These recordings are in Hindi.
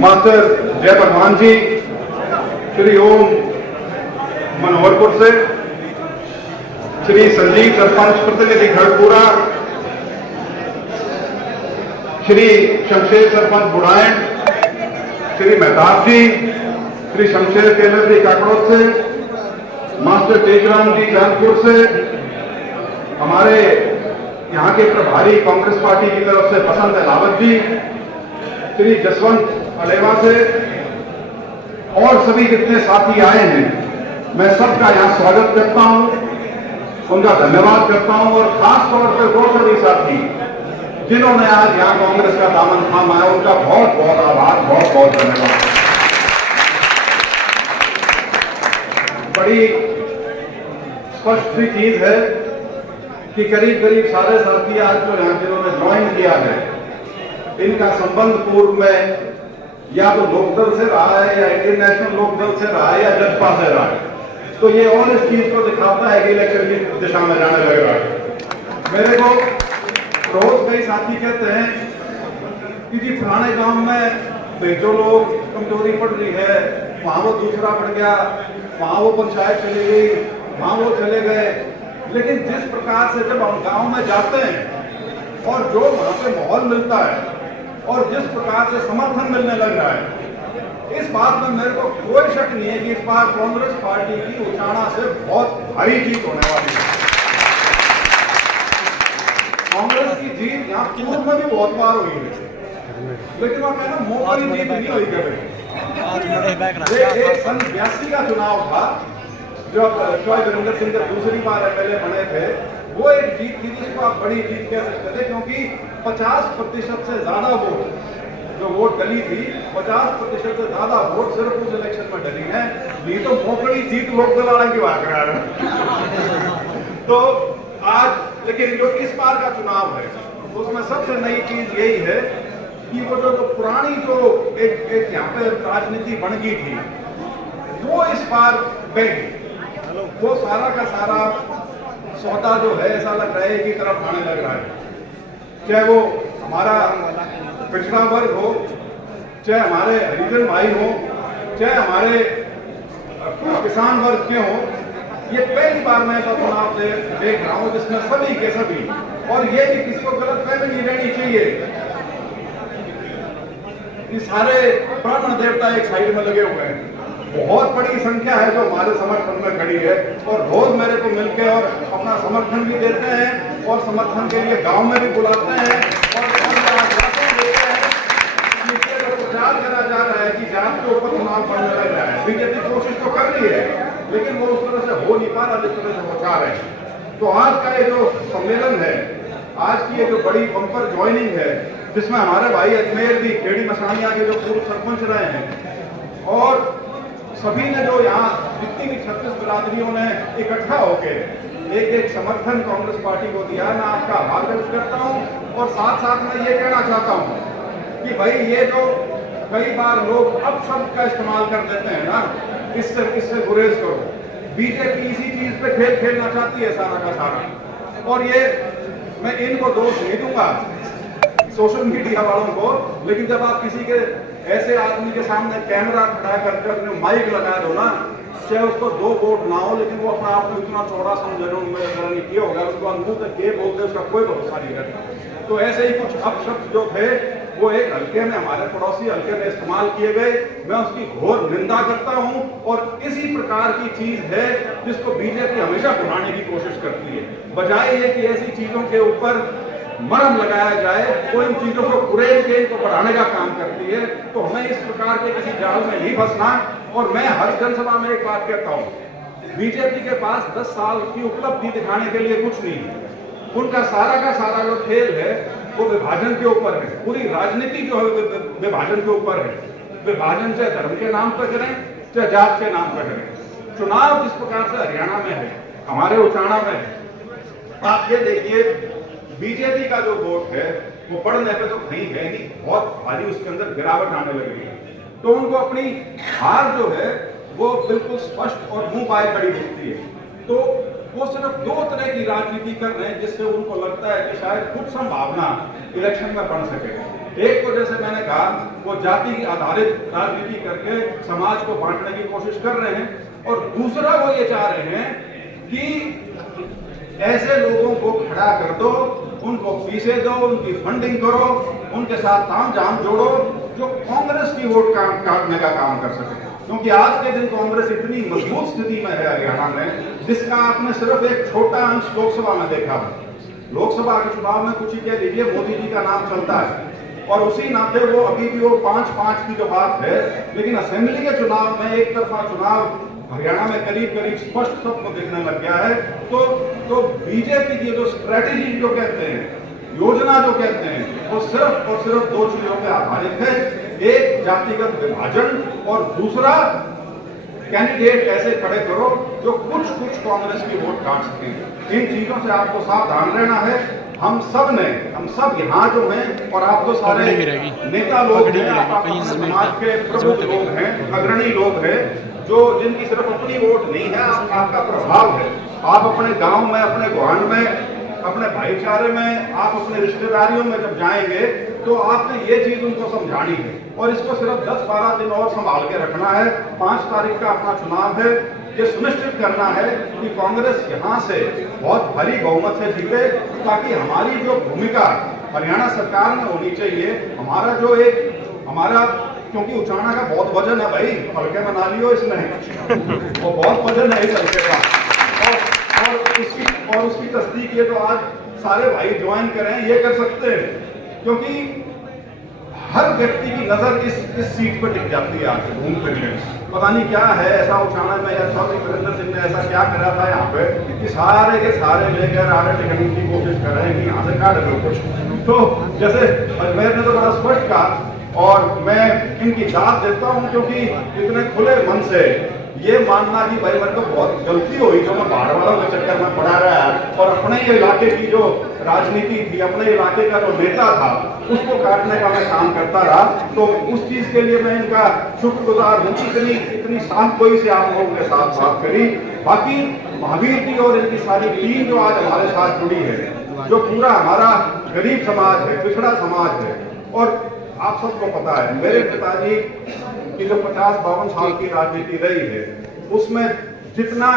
मास्टर जय भगवान जी, श्री ओम मनोहरपुर से, श्री संजीव सरपंच प्रतिनिधि खड़गपुरा, श्री शमशेर सरपंच बुढ़ाएं, श्री मेहताब जी, श्री शमशेर टेलर जी काकड़ोद से, मास्टर टेकराम जी कानपुर से, हमारे यहाँ के प्रभारी कांग्रेस पार्टी की तरफ से बसंत अलावत जी, श्री जसवंत अलेवा से और सभी जितने साथी आए हैं, मैं सबका यहाँ स्वागत करता हूँ, उनका धन्यवाद करता हूँ। और खास तौर पर वो सभी साथी जिन्होंने आज यहाँ कांग्रेस का दामन थामा, उनका बहुत बहुत आभार, बहुत बहुत धन्यवाद। बड़ी स्पष्ट सी चीज है कि करीब करीब सारे साथी आज जो यहाँ जिन्होंने ज्वाइन किया है, इनका संबंध पूर्व में या तो लोकदल से रहा है, या इंडियन नेशनल लोकदल से रहा है, या जसपा से रहा है। तो ये और इस चीज को दिखाता है कि इलेक्शन की दिशा में जाने लग रहा है। मेरे को रोज कई साथी कहते हैं कि जी फलाने गांव में भेजो, लोग कमजोरी पड़ रही है, वहां वो दूसरा बढ़ गया, वहां वो पंचायत चली गई, वहां वो चले गए। लेकिन जिस प्रकार से जब हम गांव में जाते हैं और जो वहां पे माहौल मिलता है और जिस प्रकार से समर्थन मिलने लग रहा है, इस बात में मेरे को कोई शक नहीं है कि इस बार कांग्रेस पार्टी की उचाणा से बहुत भारी जीत होने वाली है। कांग्रेस की जीत यहाँ पूर्व में भी बहुत बार हुई है, लेकिन वह कहना मोहरी जीत नहीं हुई कभी। एक सन 82 का चुनाव था जब चौधरी वीरेंद्र सिंह जब दूसरी बार एमएलए बने थे, वो एक जीत थी जिसको आप बड़ी जीत कह सकते थे, क्योंकि 50% से ज्यादा वोट, जो वोट डली थी, 50% से ज्यादा वोट सिर्फ उस इलेक्शन में डली है। नहीं तो मोकड़ी जीत लोकदल वाला की बात करा रहे। तो आज लेकिन जो इस बार का चुनाव है, उसमें सबसे नई चीज यही है कि वो जो पुरानी जो एक यहाँ पे राजनीति बन गई थी, वो इस बार गई, वो सारा का सारा सौदा जो है ऐसा लग रहा है कि तरफ आने लग रहा है। चाहे वो हमारा पिछड़ा वर्ग हो, चाहे हमारे हरिजन भाई हो, चाहे हमारे किसान वर्ग के हो, ये पहली बार मैं ऐसा चुनाव देख रहा हूं जिसमें सभी के सभी, और ये भी किसी को गलतफहमी नहीं रहनी चाहिए कि सारे ब्राह्मण देवता एक साइड में लगे हुए हैं। बहुत बड़ी संख्या है जो हमारे समर्थन में खड़ी है और रोज मेरे को मिलकर और अपना समर्थन भी देते हैं और समर्थन के लिए गांव में भी बुलाते हैं और प्रचार करा जा रहा है कि जात के ऊपर चुनाव बढ़ने लग रहा है। बीजेपी कोशिश तो कर रही है, लेकिन वो उस तरह से हो नहीं पा रहा जिस तरह से हो रहा है। तो आज का ये जो सम्मेलन है, आज की ये जो बड़ी बम्पर ज्वाइनिंग है, जिसमें हमारे भाई अजमेर भी खेड़ी मसानिया के जो पूर्व सरपंच रहे हैं और सभी ने जो यहाँ जितनी भी 36 बिरादरियों ने इकट्ठा होकर एक समर्थन कांग्रेस पार्टी को दिया, मैं आपका आभार व्यक्त करता हूँ। और साथ साथ मैं ये कहना चाहता हूँ कि भाई ये जो कई बार लोग अब शब्द का इस्तेमाल कर देते हैं ना, इससे गुरेज करो। बीजेपी इसी चीज पे खेल खेलना चाहती है सारा का सारा, और ये मैं इनको दोष नहीं दूंगा सोशल मीडिया वालों को, लेकिन जब आप किसी के ऐसे आदमी के सामने कैमरा खड़ा कर माइक लगा दो ना, चाहे उसको 2 वोट ना हो, लेकिन वो अपना आप को इतना चौड़ा समझ नहीं किया होगा, उसको मुंह तक के बोलते उसका कोई भरोसा नहीं करता। तो ऐसे ही कुछ अपशब्द जो थे वो एक हल्के में, हमारे पड़ोसी हल्के में इस्तेमाल किए गए, मैं उसकी घोर निंदा करता हूं। और इसी प्रकार की चीज है जिसको बीजेपी हमेशा बढ़ाने की कोशिश करती है, बजाय ये कि ऐसी चीजों के ऊपर मरहम लगाया जाए, वो इन चीजों को कुरेद के इनको बढ़ाने का काम करती है। तो हमें इस प्रकार के किसी जाल में नहीं फंसना। और मैं हर जनसभा में एक बात कहता हूँ, बीजेपी के पास 10 साल की उपलब्धि दिखाने के लिए कुछ नहीं है। उनका सारा का सारा जो खेल है वो विभाजन के ऊपर है, पूरी राजनीति जो है विभाजन के ऊपर है। विभाजन चाहे धर्म के नाम पर करें, चाहे जात के नाम पर करें। चुनाव जिस प्रकार से हरियाणा में है, हमारे उचाणा में है, आप ये देखिए बीजेपी का जो वोट है वो बढ़ने पे तो कहीं है नहीं, बहुत भारी उसके अंदर गिरावट आने लग रही है। तो उनको अपनी हार जो है वो बिल्कुल स्पष्ट और मुंह बाय खड़ी दिखती है। तो वो सिर्फ 2 तरह की राजनीति कर रहे हैं जिससे उनको लगता है कि शायद कुछ संभावना इलेक्शन में बन सके। एक तो जैसे मैंने कहा वो जाति आधारित राजनीति करके समाज को बांटने की कोशिश कर रहे हैं, और दूसरा वो ये चाह रहे हैं कि ऐसे लोगों को खड़ा कर दो, उनको पीछे दो, उनकी फंडिंग करो, उनके साथ ताम झाम जोड़ो जो कांग्रेस की वोट काटने का काम कर सके। क्योंकि आज के दिन कांग्रेस इतनी मजबूत स्थिति में है हरियाणा में, जिसका आपने सिर्फ एक छोटा अंश लोकसभा में देखा। लोकसभा के चुनाव में कुछ ही कह लीजिए मोदी जी का नाम चलता है, और उसी नाते वो अभी भी वो 5-5 की जो बात है, लेकिन असेंबली के चुनाव में एक तरफा चुनाव हरियाणा में करीब करीब स्पष्ट सबको दिखने लग गया है। तो बीजेपी की जो स्ट्रेटेजी जो कहते हैं, योजना जो कहते हैं, वो सिर्फ और सिर्फ दो चीजों पर आधारित है। एक जातिगत विभाजन, और दूसरा कैंडिडेट ऐसे खड़े करो जो कुछ कांग्रेस की वोट काट सकें। इन चीजों से आपको सावधान रहना है। हम सब यहाँ जो हैं, और आप तो सारे नेता लोग हैं, आप समाज के प्रमुख लोग हैं, अग्रणी लोग हैं, जो जिनकी सिर्फ अपनी वोट नहीं है, आपका प्रभाव है। आप अपने गांव में, अपने गुआंढ में, अपने भाईचारे में, आप अपने रिश्तेदारियों में जब जाएंगे तो आपने ये चीज उनको समझानी है, और इसको सिर्फ 10-12 दिन और संभाल के रखना है। 5 तारीख का अपना चुनाव है। ये सुनिश्चित करना है कि कांग्रेस यहाँ से बहुत भारी बहुमत से जीते, ताकि हमारी जो भूमिका हरियाणा सरकार में होनी चाहिए, हमारा क्योंकि उचाना का बहुत वजन है भाई, हल्के में ना लियो इसमें वो बहुत वजन है इस हल्के का, और उसकी तस्दीक ये तो आज सारे भाई ज्वाइन करें, ये कर सकते हैं। क्योंकि हर व्यक्ति की नजर इस सीट पर टिक जाती है आके घूम फिर के। पता नहीं क्या है ऐसा उचाना में, या चौधरी वीरेंद्र सिंह ने ऐसा क्या करा था यहाँ पे कि सारे के सारे लेकर आगे टिकने की कोशिश कर रहे हैं कि यहाँ से काट दो कुछ। तो जैसे अजमेर ने तो बड़ा स्पष्ट कहा, और मैं इनकी दाद देता हूं, क्योंकि इतने खुले मन से ये मानना कि भाई मेरे को बहुत गलती हुई जो मैं बाहर वालों के चक्कर में पड़ा रहा है, और अपने ही इलाके की जो राजनीति थी, अपने इलाके का जो नेता था, उसको काटने का मैं काम करता रहा। तो उस चीज के लिए मैं इनका शुक्रगुजार हूँ। इतनी शांतोई से आप लोगों के साथ बात करी। बाकी महावीर जी और इनकी सारी टीम जो आज हमारे साथ जुड़ी है, जो पूरा हमारा गरीब समाज है, पिछड़ा समाज है, और आप सबको पता है मेरे पिताजी की जो 50-52 साल की राजनीति रही है, उसमें जितना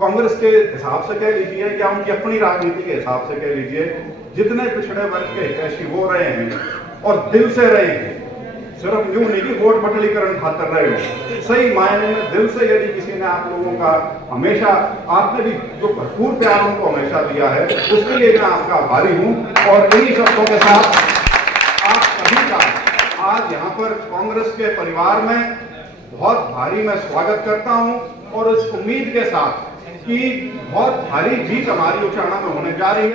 कांग्रेस के हिसाब से कह लीजिए या उनकी अपनी राजनीति के हिसाब से कह लीजिए, जितने पिछड़े वर्ग के हितैषी वो रहे हैं, और दिल से रहे हैं, सिर्फ यूं नहीं कि वोट बटलीकरण खातर रहे हो, सही मायने में दिल से यदि किसी ने आप लोगों का हमेशा, आपने भी जो भरपूर प्यार उनको हमेशा दिया है, उसके लिए मैं आपका आभारी हूँ। और इन्हीं शब्दों के साथ आप सभी का आज यहाँ पर कांग्रेस के परिवार में बहुत भारी मैं स्वागत करता हूँ, और इस उम्मीद के साथ कि बहुत भारी जीत हमारी उचाना में होने जा रही है।